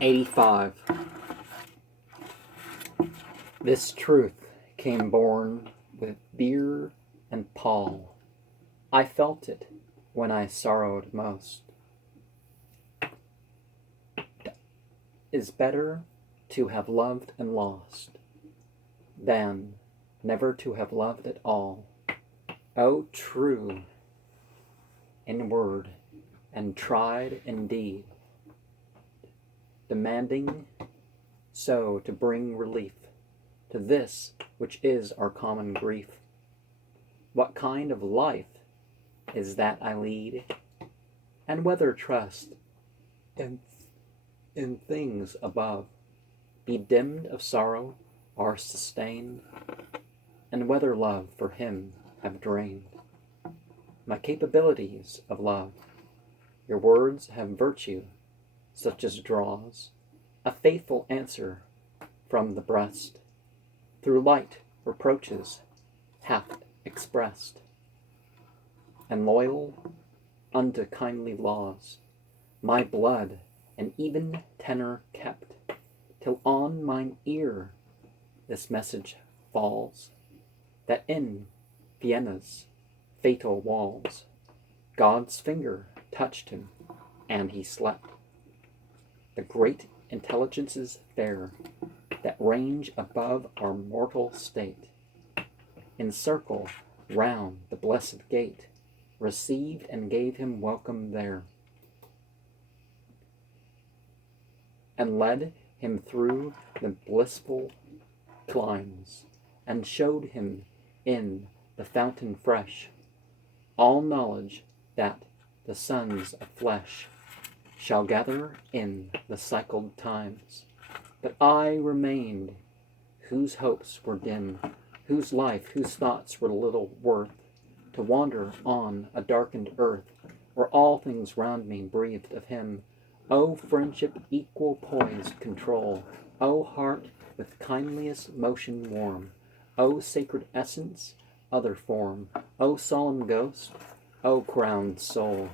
85. This truth came born with beer and pall. I felt it when I sorrowed most. Is better to have loved and lost than never to have loved at all. Oh, true in word and tried in deed, demanding so to bring relief to this which is our common grief. What kind of life is that I lead, and whether trust in things above be dimmed of sorrow or sustained, and whether love for him have drained my capabilities of love. Your words have virtue such as draws a faithful answer from the breast, through light reproaches hath expressed, and loyal unto kindly laws my blood an even tenor kept, till on mine ear this message falls, that in Vienna's fatal walls God's finger touched him, and he slept. The great intelligences fair that range above our mortal state encircle round the blessed gate, received and gave him welcome there, and led him through the blissful climes, and showed him in the fountain fresh all knowledge that the sons of flesh shall gather in the cycled times. But I remained, whose hopes were dim, whose life, whose thoughts were little worth, to wander on a darkened earth, where all things round me breathed of him. O friendship, equal poised control, O heart with kindliest motion warm, O sacred essence, other form, O solemn ghost, O crowned soul.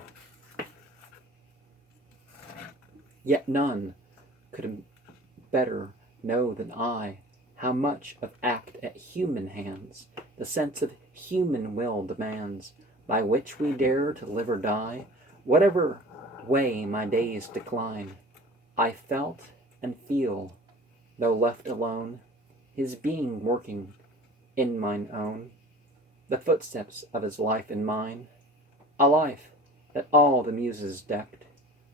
Yet none could better know than I how much of act at human hands the sense of human will demands, by which we dare to live or die, whatever way my days decline. I felt and feel, though left alone, his being working in mine own, the footsteps of his life in mine, a life that all the muses decked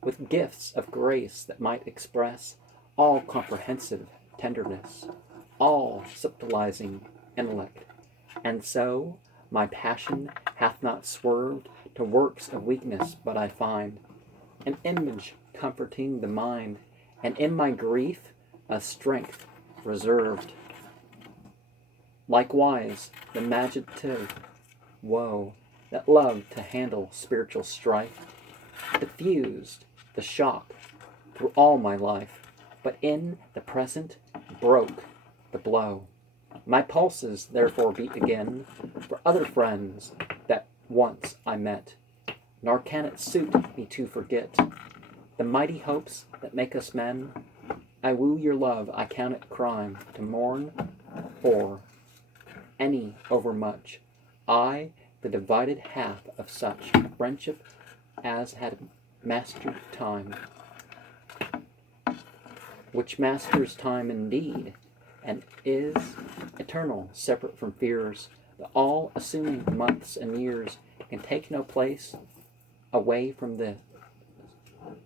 with gifts of grace that might express all comprehensive tenderness, all subtilizing intellect. And so my passion hath not swerved to works of weakness, but I find an image comforting the mind, and in my grief a strength reserved. Likewise the imaginative woe that loved to handle spiritual strife diffused the shock through all my life, but in the present broke the blow. My pulses therefore beat again for other friends that once I met, nor can it suit me to forget the mighty hopes that make us men. I woo your love, I count it crime to mourn for any overmuch. I, the divided half of such friendship as had mastered time, which masters time indeed, and is eternal, separate from fears, the all-assuming months and years can take no place away from this,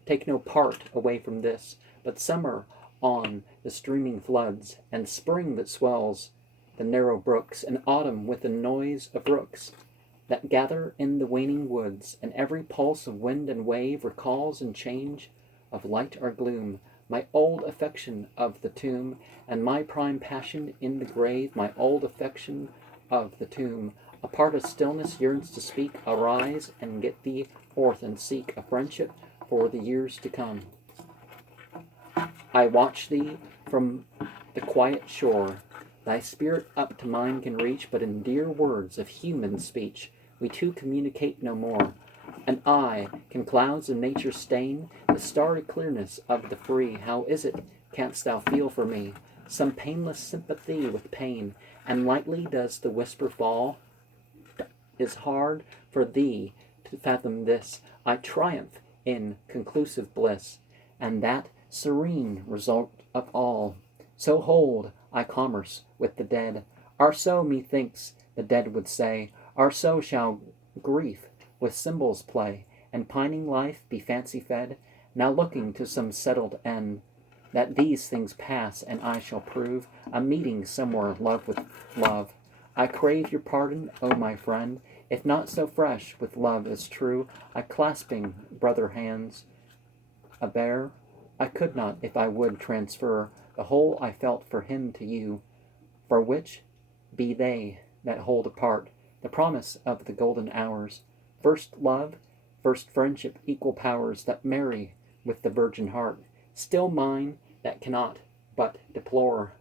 take no part away from this, but summer on the streaming floods, and spring that swells the narrow brooks, and autumn with the noise of rooks that gather in the waning woods, and every pulse of wind and wave recalls in change of light or gloom my old affection of the tomb, and my prime passion in the grave, my old affection of the tomb. A part of stillness yearns to speak, arise and get thee forth and seek a friendship for the years to come. I watch thee from the quiet shore, thy spirit up to mine can reach, but in dear words of human speech we two communicate no more. And I, can clouds of nature stain the starry clearness of the free? How is it, canst thou feel for me some painless sympathy with pain? And lightly does the whisper fall? Is hard for thee to fathom this. I triumph in conclusive bliss, and that serene result of all. So hold I commerce with the dead, or so methinks the dead would say, or so shall grief with symbols play, and pining life be fancy fed, now looking to some settled end, that these things pass, and I shall prove a meeting somewhere, love with love. I crave your pardon, O my friend, if not so fresh with love as true. I clasping brother hands abear, I could not, if I would, transfer the whole I felt for him to you, for which be they that hold apart the promise of the golden hours. First love, first friendship, equal powers that marry with the virgin heart, still mine that cannot but deplore,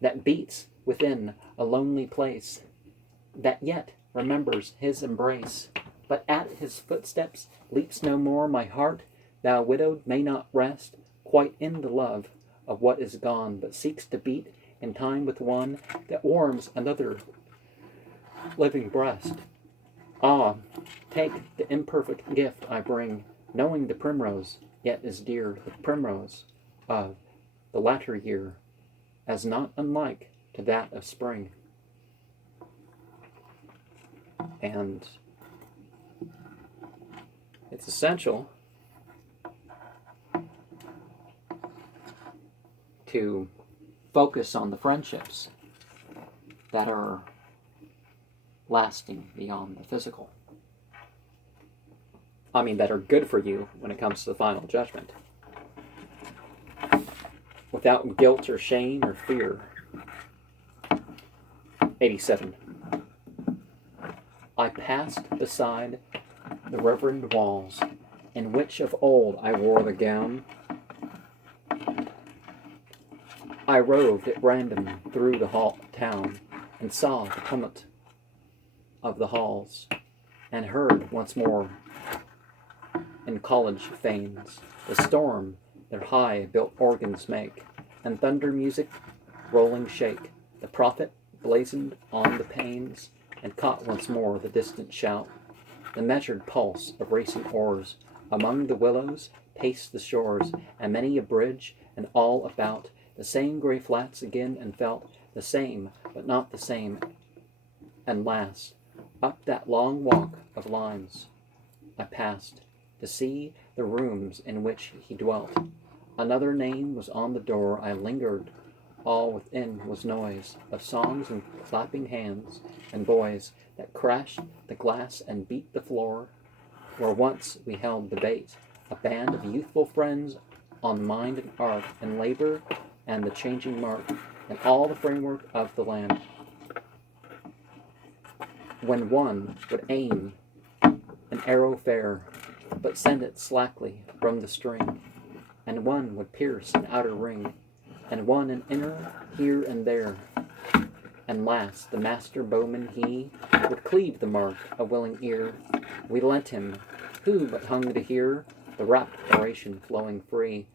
that beats within a lonely place, that yet remembers his embrace, but at his footsteps leaps no more. My heart, thou widowed, may not rest quite in the love of what is gone, but seeks to beat in time with one that warms another living breast. Ah, take the imperfect gift I bring, knowing the primrose yet is dear, the primrose of the latter year, as not unlike to that of spring. And it's essential to focus on the friendships that are lasting beyond the physical. I mean, that are good for you when it comes to the final judgment. Without guilt or shame or fear. 87. I passed beside the reverend walls, in which of old I wore the gown. I roved at random through the town, and saw the tumult of the halls, and heard once more in college fanes the storm their high-built organs make, and thunder music rolling shake. The prophet blazoned on the panes, and caught once more the distant shout, the measured pulse of racing oars. Among the willows paced the shores, and many a bridge, and all about the same grey flats again, and felt the same, but not the same. And last, up that long walk of limes I passed, to see the rooms in which he dwelt. Another name was on the door. I lingered. All within was noise of songs and clapping hands, and boys that crashed the glass and beat the floor. Where once we held debate, a band of youthful friends on mind and art and labor and the changing mark, and all the framework of the land. When one would aim an arrow fair, but send it slackly from the string, and one would pierce an outer ring, and one an inner here and there. And last, the master bowman, he would cleave the mark, a willing ear we lent him, who but hung to hear the rapt oration flowing free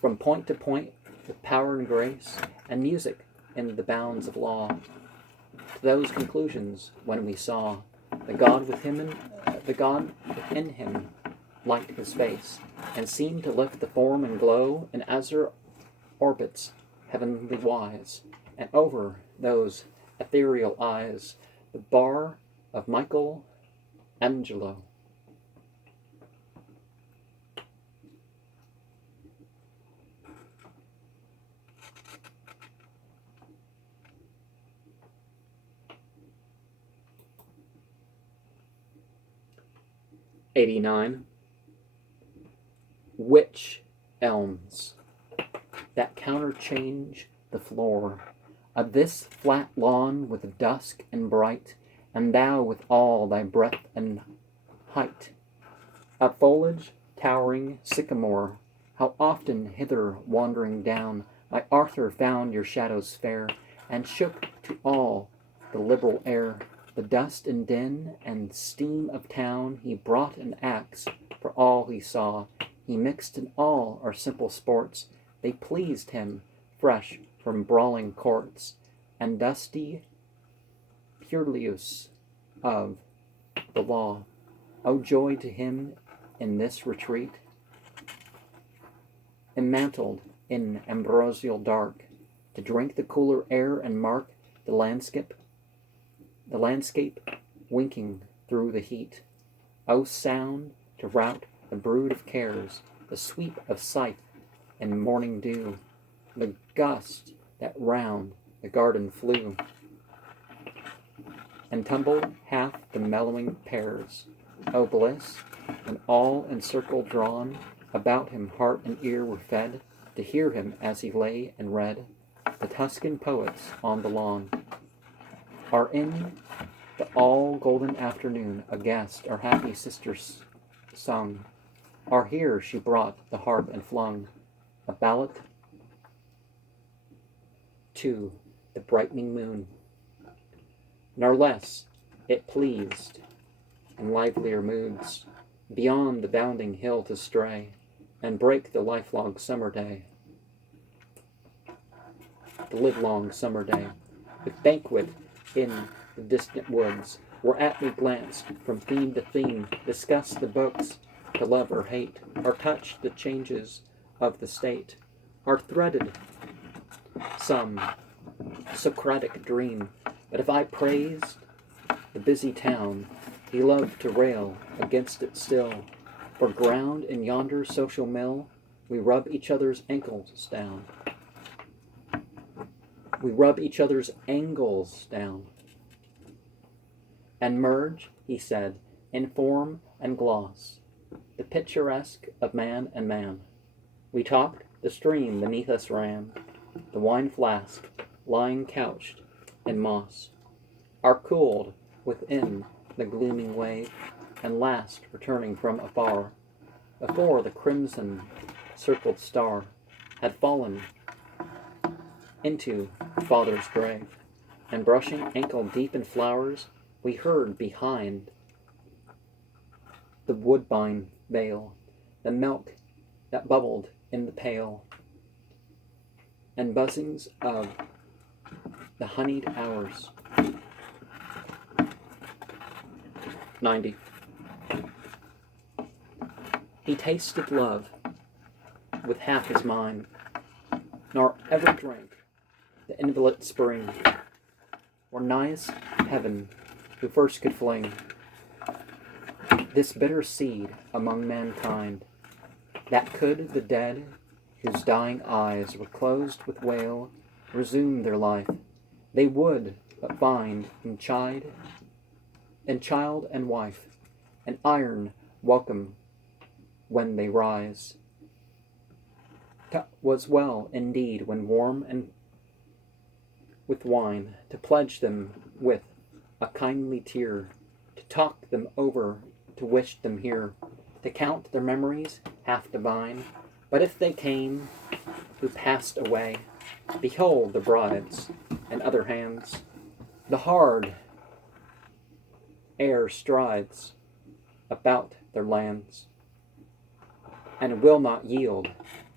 from point to point with power and grace, and music in the bounds of law. To those conclusions, when we saw the God within him light his face, and seemed to lift the form and glow in azure orbits heavenly wise, and over those ethereal eyes the bar of Michael Angelo. '89. Witch elms that counterchange the floor of this flat lawn with dusk and bright, and thou with all thy breadth and height. Of foliage towering sycamore, how often hither wandering down, my Arthur found your shadows fair, and shook to all the liberal air the dust and din and steam of town, he brought an axe for all he saw. He mixed in all our simple sports. They pleased him, fresh from brawling courts, and dusty purlieus of the law. O joy to him in this retreat, immantled in ambrosial dark, to drink the cooler air and mark the landscape winking through the heat. O sound to rout the brood of cares, the sweep of scythe and morning dew, the gust that round the garden flew, and tumbled half the mellowing pears. O bliss, when all in circle drawn about him heart and ear were fed, to hear him as he lay and read the Tuscan poets on the lawn. Are in the all golden afternoon a guest our happy sisters sung. Are here she brought the harp and flung a ballad to the brightening moon. Nor less it pleased in livelier moods beyond the bounding hill to stray and break the lifelong summer day, the livelong summer day, with banquet in the distant woods, whereat we glanced from theme to theme, discussed the books to love or hate, or touched the changes of the state, or threaded some Socratic dream. But if I praised the busy town, he loved to rail against it still. For ground in yonder social mill, we rub each other's ankles down. We rub each other's angles down. And merge, he said, in form and gloss, the picturesque of man and man. We talked, the stream beneath us ran, the wine flask lying couched in moss, are cooled within the glooming wave, and last returning from afar, before the crimson circled star had fallen into father's grave, and brushing ankle deep in flowers, we heard behind the woodbine veil the milk that bubbled in the pail, and buzzings of the honeyed hours. 90. He tasted love with half his mind, nor ever drank the invalid spring, or nighest heaven who first could fling this bitter seed among mankind, that could the dead, whose dying eyes were closed with wail, resume their life, they would but find in child and wife an iron welcome when they rise. 'Twas well indeed when warm and with wine, to pledge them with a kindly tear, to talk them over, to wish them here, to count their memories half divine. But if they came who passed away, behold the brides and other hands, the hard air strides about their lands, and will not yield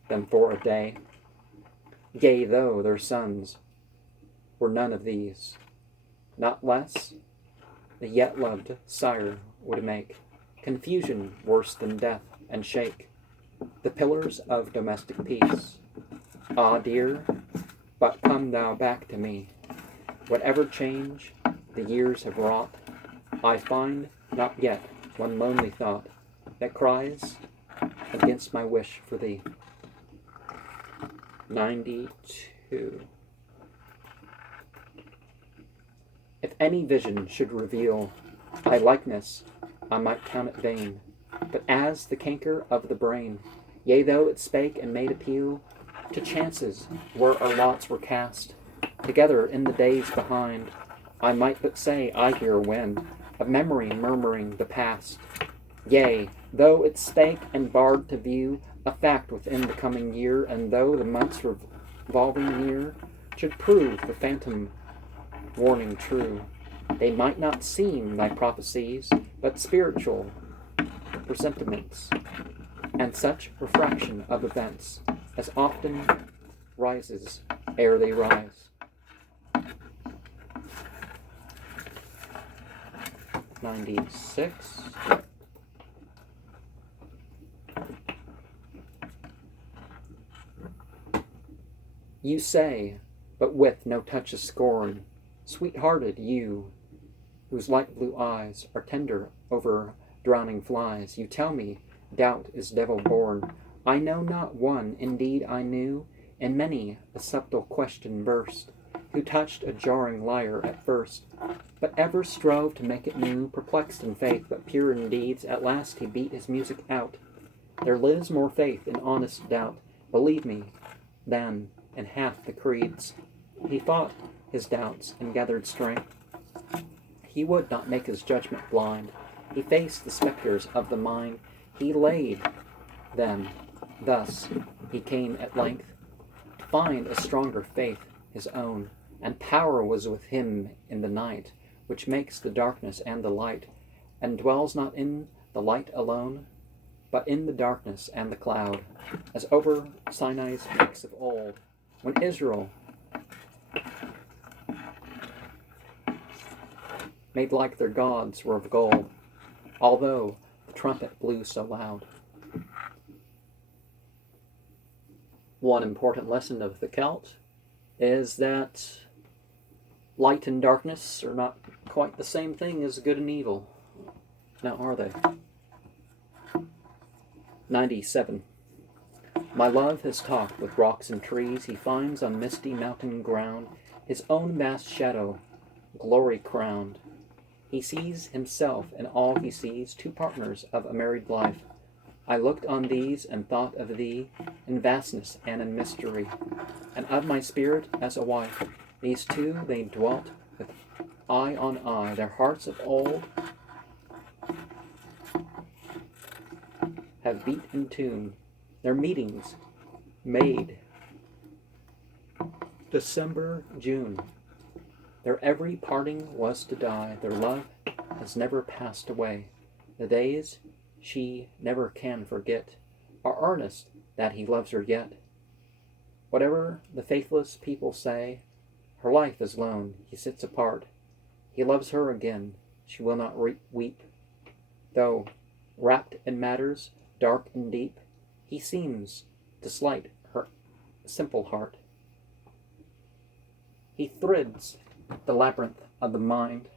them for a day. Yea, though their sons were none of these, not less the yet loved sire would make confusion worse than death, and shake the pillars of domestic peace. Ah, dear, but come thou back to me. Whatever change the years have wrought, I find not yet one lonely thought that cries against my wish for thee. 92. If any vision should reveal thy likeness, I might count it vain, but as the canker of the brain. Yea, though it spake and made appeal to chances where our lots were cast together in the days behind, I might but say I hear a wind of memory murmuring the past. Yea, though it spake and barred to view a fact within the coming year, and though the months revolving near should prove the phantom warning true, They might not seem thy prophecies, but spiritual presentiments, and such refraction of events as often rises ere they rise. 96. You say, but with no touch of scorn, sweet-hearted you, whose light blue eyes are tender over drowning flies, you tell me doubt is devil-born. I know not one, indeed I knew, in many a subtle question versed, who touched a jarring lyre at first, but ever strove to make it new, perplexed in faith, but pure in deeds, at last he beat his music out. There lives more faith in honest doubt, believe me, than in half the creeds. He fought his doubts and gathered strength. He would not make his judgment blind. He faced the specters of the mind. He laid them. Thus he came at length to find a stronger faith his own, and power was with him in the night, which makes the darkness and the light, and dwells not in the light alone, but in the darkness and the cloud, as over Sinai's peaks of old, when Israel made like their gods were of gold, although the trumpet blew so loud. One important lesson of the Celt is that light and darkness are not quite the same thing as good and evil. Now, are they? 97. My love has talked with rocks and trees. He finds on misty mountain ground his own vast shadow, glory crowned. He sees himself and all he sees, two partners of a married life. I looked on these and thought of thee in vastness and in mystery, and of my spirit as a wife. These two, they dwelt with eye on eye, their hearts of old have beat in tune, their meetings made December, June. Their every parting was to die, their love has never passed away. The days she never can forget are earnest that he loves her yet. Whatever the faithless people say, her life is lone, he sits apart. He loves her again, she will not weep. Though wrapped in matters dark and deep, he seems to slight her simple heart. He thrids the labyrinth of the mind.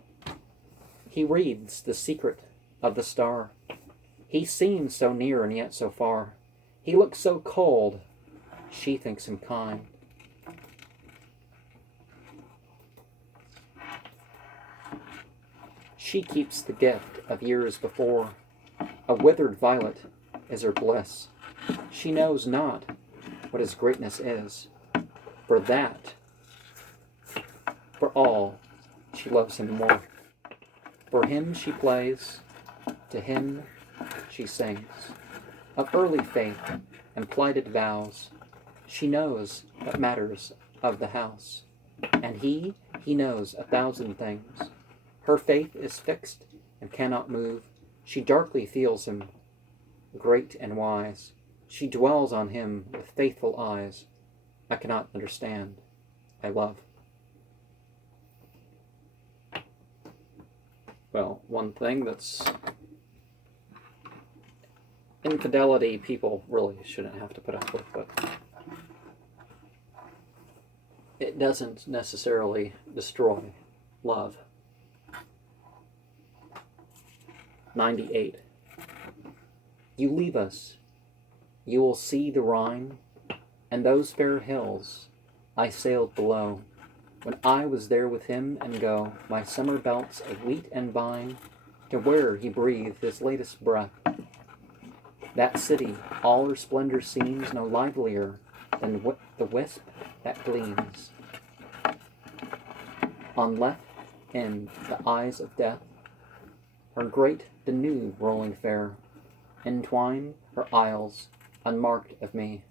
He reads the secret of the star. He seems so near and yet so far. He looks so cold, she thinks him kind. She keeps the gift of years before. A withered violet is her bliss. She knows not what his greatness is. For that, for all, she loves him more. For him she plays, to him she sings. Of early faith and plighted vows, she knows what matters of the house. And he knows 1,000 things. Her faith is fixed and cannot move. She darkly feels him, great and wise. She dwells on him with faithful eyes. I cannot understand. I love. Well, one thing that's infidelity people really shouldn't have to put up with, but it doesn't necessarily destroy love. 98. You leave us, you will see the Rhine, and those fair hills I sailed below, when I was there with him, and go my summer belts of wheat and vine, to where he breathed his latest breath. That city, all her splendor seems no livelier than the wisp that gleams on left in the eyes of death. Her great Danube rolling fair, entwine her isles unmarked of me.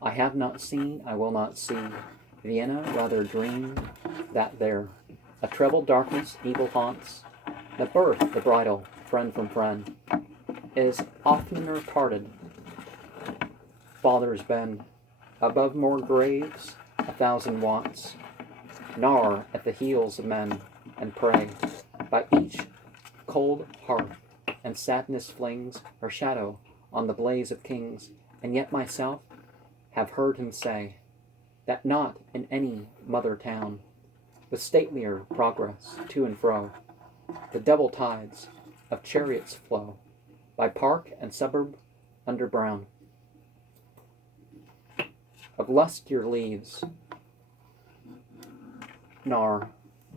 I have not seen, I will not see, Vienna rather dream that there a treble darkness evil haunts, the birth, the bridal, friend from friend, is oftener parted. Fathers bend above more graves 1,000 watts, gnaw at the heels of men, and pray by each cold hearth, and sadness flings her shadow on the blaze of kings, and yet myself have heard him say that not in any mother town, with statelier progress to and fro, the double tides of chariots flow by park and suburb under brown. Of lustier leaves, nor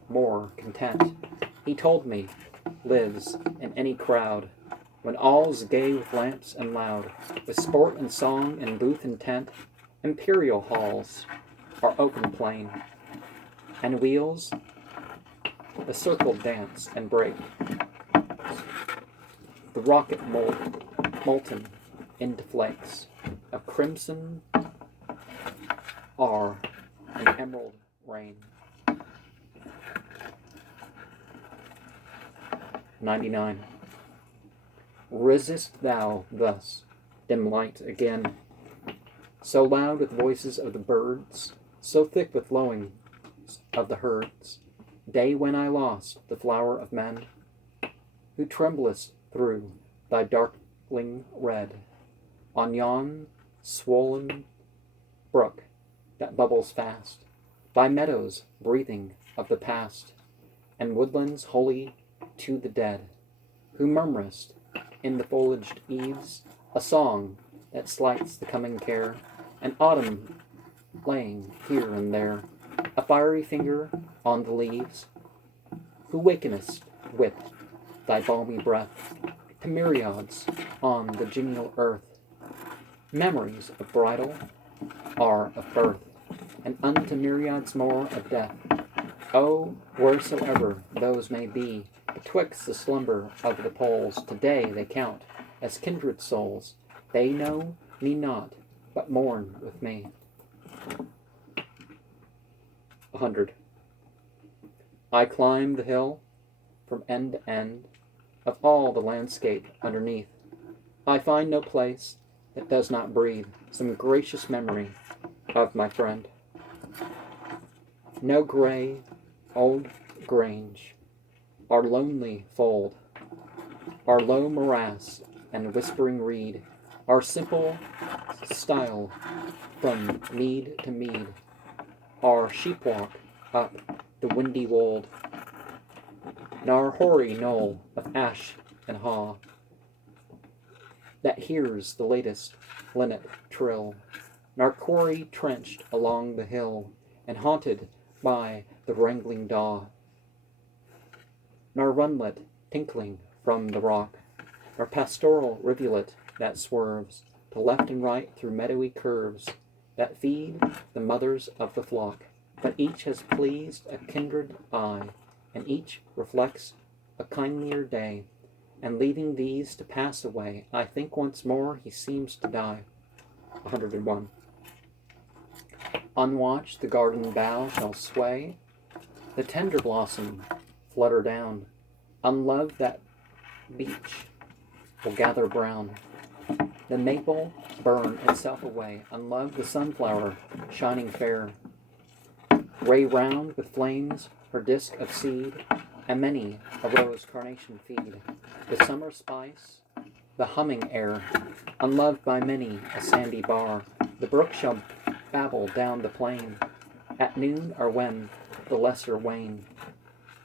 more content, he told me, lives in any crowd, when all's gay with lamps and loud, with sport and song and booth and tent. Imperial halls are open plain, and wheels the circle dance and break, the rocket molten into flakes of crimson are an emerald rain. 99. Resist thou thus, dim light again, so loud with voices of the birds, so thick with lowing of the herds, day when I lost the flower of men, who tremblest through thy darkling red, on yon swollen brook that bubbles fast, by meadows breathing of the past, and woodlands holy to the dead, who murmurest in the foliaged eaves a song that slights the coming care, and autumn laying here and there a fiery finger on the leaves, who wakenest with thy balmy breath to myriads on the genial earth. Memories of bridal are of birth, and unto myriads more of death. Oh, wheresoever those may be, betwixt the slumber of the poles, today they count as kindred souls. They know me not, but mourn with me. 100. I climb the hill from end to end of all the landscape underneath. I find no place that does not breathe some gracious memory of my friend. No gray old grange, our lonely fold, our low morass and whispering reed, our simple stile from mead to mead, our sheepwalk up the windy wold, nor hoary knoll of ash and haw, that hears the latest linnet trill, nor quarry trenched along the hill, and haunted by the wrangling daw, nor runlet tinkling from the rock, nor pastoral rivulet that swerves to left and right through meadowy curves that feed the mothers of the flock, but each has pleased a kindred eye, and each reflects a kindlier day, and leaving these to pass away, I think once more he seems to die. 101. Unwatched the garden bough shall sway, the tender blossom flutter down, unloved that beech will gather brown, the maple burn itself away, unloved the sunflower shining fair, ray round with flames her disk of seed, and many a rose carnation feed, the summer spice, the humming air, unloved by many a sandy bar, the brook shall babble down the plain at noon, or when the lesser wane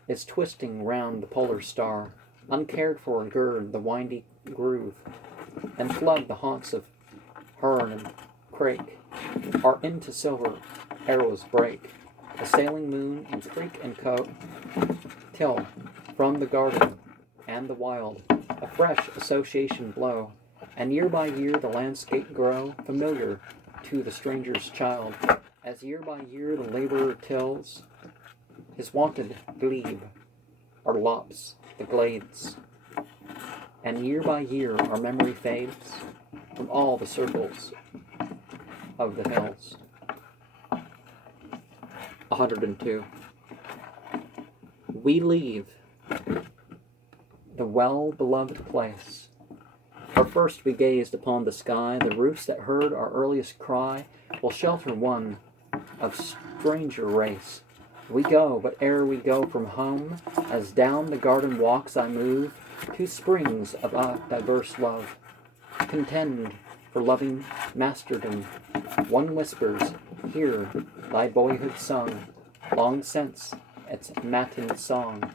is twisting round the polar star, uncared for gird the windy groove, and flood the haunts of hern and crake, or into silver arrows break the sailing moon in creek and cove, till from the garden and the wild a fresh association blow, and year by year the landscape grow familiar to the stranger's child, as year by year the laborer tills his wonted glebe, or lops the glades, and year by year our memory fades from all the circles of the hills. 102. We leave the well-beloved place, where first we gazed upon the sky. The roofs that heard our earliest cry will shelter one of stranger race. We go, but ere we go from home, as down the garden walks I move, two springs of a diverse love contend for loving masterdom. One whispers, hear thy boyhood sung, long since its matin song,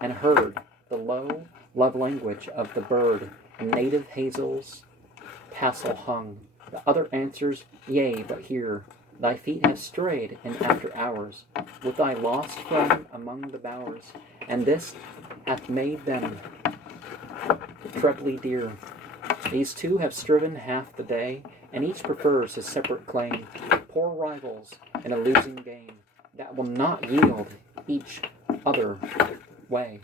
and heard the low love language of the bird in native hazels tassel hung. The other answers, yea, but here thy feet have strayed in after hours with thy lost friend among the bowers, and this hath made them trebly dear. These two have striven half the day, and each prefers his separate claim. Poor rivals in a losing game that will not yield each other way.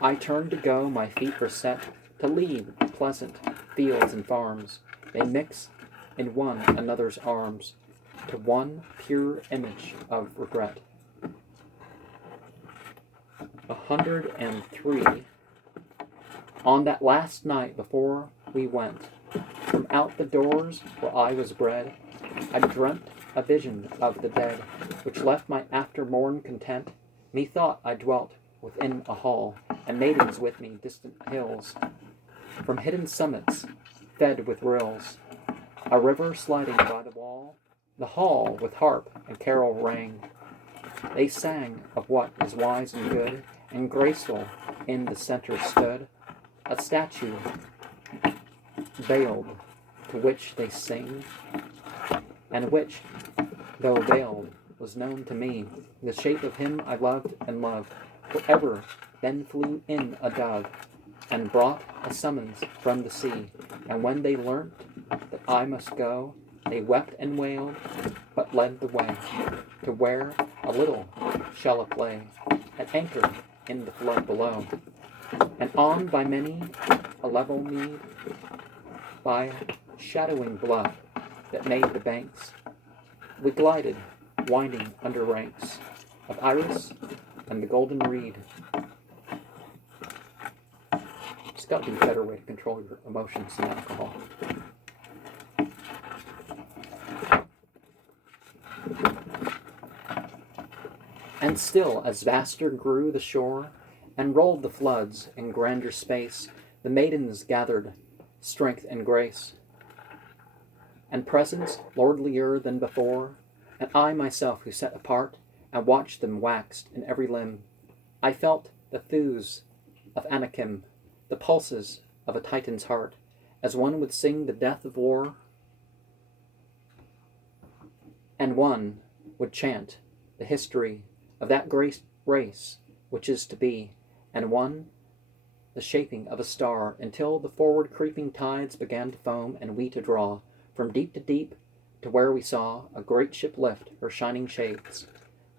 I turn to go, my feet were set to leave pleasant fields and farms. They mix in one another's arms to one pure image of regret. 103. On that last night before we went from out the doors where I was bred, I dreamt a vision of the dead, which left my after morn content. Methought I dwelt within a hall, and maidens with me distant hills, from hidden summits fed with rills, a river sliding by the wall. The hall with harp and carol rang. They sang of what is wise and good, and graceful in the center stood a statue veiled, to which they sing, and which, though veiled, was known to me, the shape of him I loved and loved. Forever then flew in a dove, and brought a summons from the sea, and when they learnt that I must go, they wept and wailed, but led the way to where a little shallop lay, at anchor in the flood below. And on by many a level mead, by shadowing bluff that made the banks, we glided, winding under ranks of iris and the golden reed. It's got to be a better way to control your emotions than alcohol. And still, as vaster grew the shore, and rolled the floods in grander space, the maidens gathered strength and grace, and presence lordlier than before, and I myself who sat apart, and watched them waxed in every limb. I felt the thews of Anakim, the pulses of a Titan's heart, as one would sing the death of war, and one would chant the history of that great race which is to be, and one the shaping of a star, until the forward creeping tides began to foam, and we to draw from deep to deep, to where we saw a great ship lift her shining shades.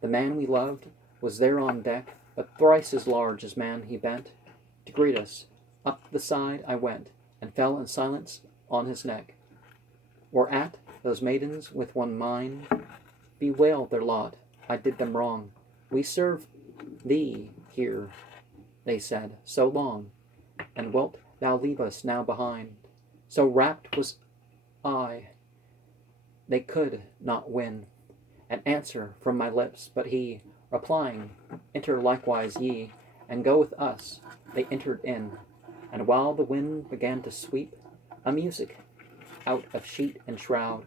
The man we loved was there on deck, but thrice as large as man he bent to greet us. Up the side I went, and fell in silence on his neck, whereat those maidens with one mind bewailed their lot. I did them wrong. We serve thee here, they said, so long, and wilt thou leave us now behind? So rapt was I, they could not win an answer from my lips, but he, replying, enter likewise ye, and go with us. They entered in, and while the wind began to sweep a music out of sheet and shroud,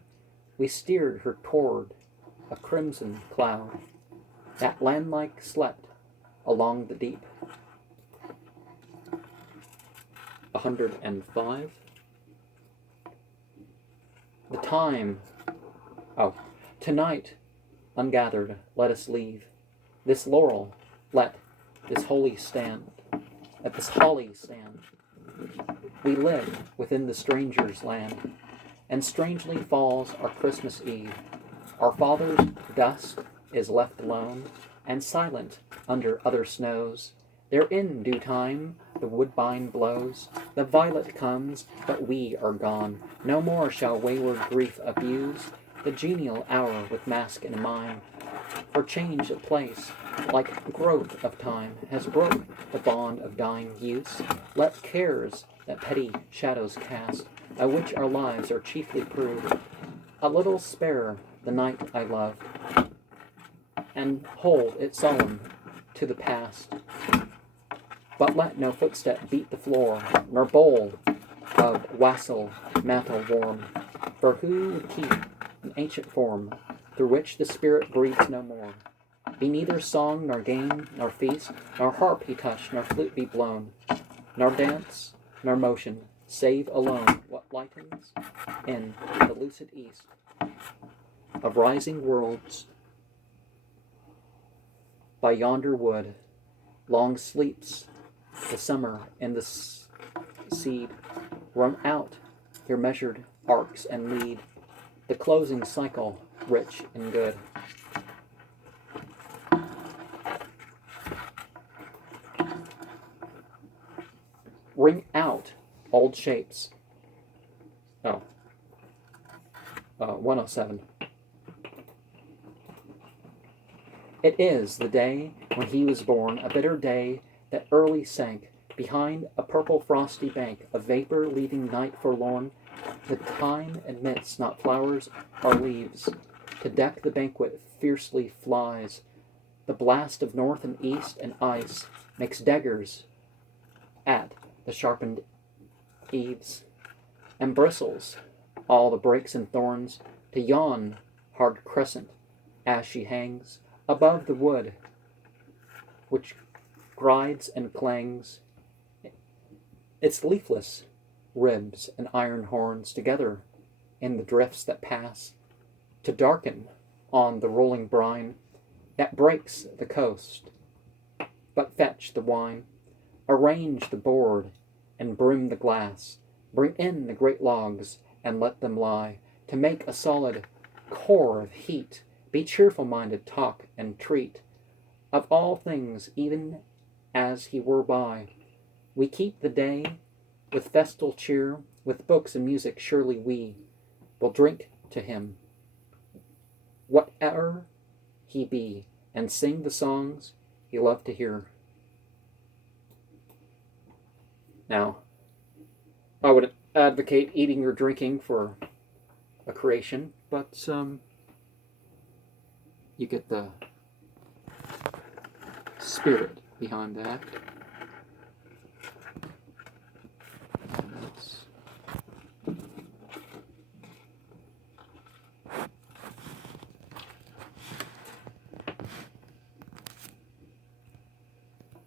we steered her toward a crimson cloud that land-like slept along the deep. 105. The time, tonight, ungathered, let us leave. This laurel, let this holly stand. Let this holly stand. We live within the stranger's land, and strangely falls our Christmas Eve. Our father's dust is left alone, and silent under other snows. There in due time the woodbine blows, the violet comes, but we are gone. No more shall wayward grief abuse the genial hour with mask and mime. For change of place, like growth of time, has broke the bond of dying use. Let cares that petty shadows cast, by which our lives are chiefly proved, a little spare the night I love, and hold it solemn to the past. But let no footstep beat the floor, nor bowl of wassail mantle warm. For who would keep an ancient form, through which the spirit breathes no more? Be neither song, nor game, nor feast, nor harp he touch, nor flute be blown, nor dance, nor motion, save alone what lightens in the lucid east of rising worlds. By yonder wood long sleeps the summer, and the seed run out your measured arcs and lead the closing cycle rich and good. Ring out old shapes. 107. It is the day when he was born, a bitter day that early sank behind a purple frosty bank of vapor, leaving night forlorn. The time admits not flowers or leaves to deck the banquet fiercely flies. The blast of north and east and ice makes daggers at the sharpened eaves, and bristles all the brakes and thorns to yon hard crescent as she hangs above the wood, which grides and clangs its leafless ribs and iron horns together in the drifts that pass, to darken on the rolling brine that breaks the coast. But fetch the wine, arrange the board, and brim the glass. Bring in the great logs, and let them lie, to make a solid core of heat. Be cheerful-minded, talk and treat of all things, even as he were by. We keep the day with festal cheer, with books and music surely we will drink to him, whate'er he be, and sing the songs he loved to hear. Now, I would advocate eating or drinking for a creation, but you get the spirit behind that.